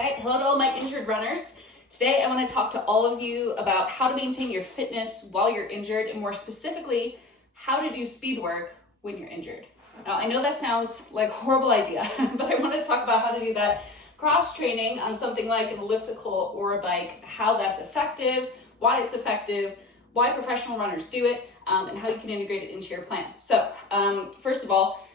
All right, hello to all my injured runners. Today I want to talk to all of you about how to maintain your fitness while you're injured, and more specifically, how to do speed work when you're injured. Now, I know that sounds like a horrible idea, but I want to talk about how to do that cross-training on something like an elliptical or a bike, how that's effective, why it's effective, why professional runners do it, and how you can integrate it into your plan. So, first of all,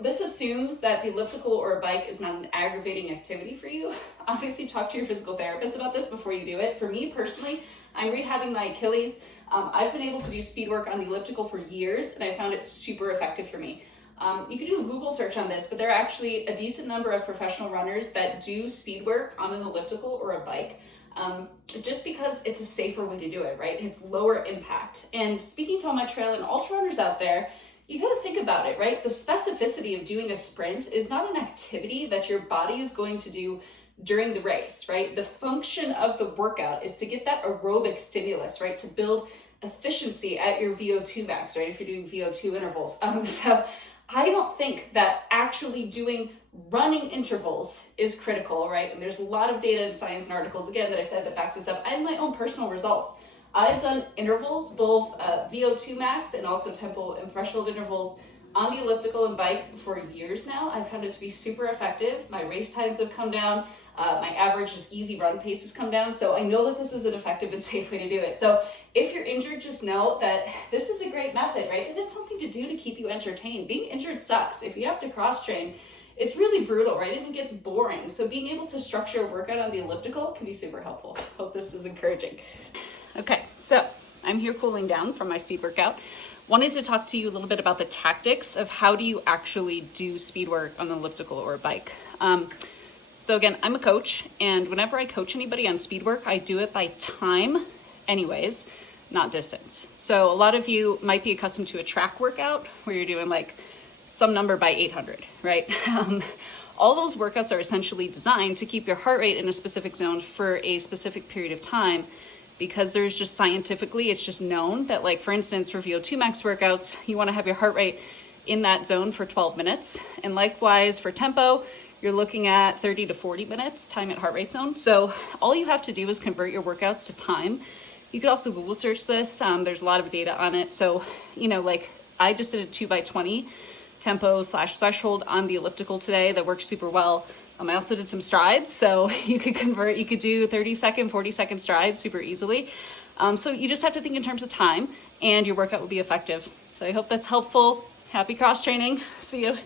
this assumes that the elliptical or a bike is not an aggravating activity for you. Obviously, talk to your physical therapist about this before you do it. For me personally, I'm rehabbing my Achilles. I've been able to do speed work on the elliptical for years, and I found it super effective for me. You can do a Google search on this, but there are actually a decent number of professional runners that do speed work on an elliptical or a bike, just because it's a safer way to do it, right? It's lower impact. And speaking to all my trail and ultra runners out there, you gotta think about it, right? The specificity of doing a sprint is not an activity that your body is going to do during the race, right? The function of the workout is to get that aerobic stimulus, right? To build efficiency at your VO2 max, right? If you're doing VO2 intervals. So I don't think that actually doing running intervals is critical, right? And there's a lot of data and science and articles, again, that I said that backs this up. I have my own personal results. I've done intervals, both VO2 max and also tempo and threshold intervals on the elliptical and bike for years now. I've found it to be super effective. My race times have come down. My average just easy run pace has come down. So I know that this is an effective and safe way to do it. So if you're injured, just know that this is a great method, right? And it's something to do to keep you entertained. Being injured sucks. If you have to cross train, it's really brutal, right? And it gets boring. So being able to structure a workout on the elliptical can be super helpful. Hope this is encouraging. Okay, so I'm here cooling down from my speed workout. Wanted to talk to you a little bit about the tactics of how do you actually do speed work on an elliptical or a bike. So again, I'm a coach, and whenever I coach anybody on speed work, I do it by time anyways, not distance. So a lot of you might be accustomed to a track workout where you're doing like some number by 800, right? All those workouts are essentially designed to keep your heart rate in a specific zone for a specific period of time, because there's just scientifically, it's just known that, like, for instance, for VO2 max workouts, you want to have your heart rate in that zone for 12 minutes. And likewise for tempo, you're looking at 30 to 40 minutes time at heart rate zone. So all you have to do is convert your workouts to time. You could also Google search this. There's a lot of data on it. So, like I just did a 2x20 tempo / threshold on the elliptical today that works super well. I also did some strides, so you could do 30-second, 40-second strides super easily. So you just have to think in terms of time, and your workout will be effective. So I hope that's helpful. Happy cross training. See you.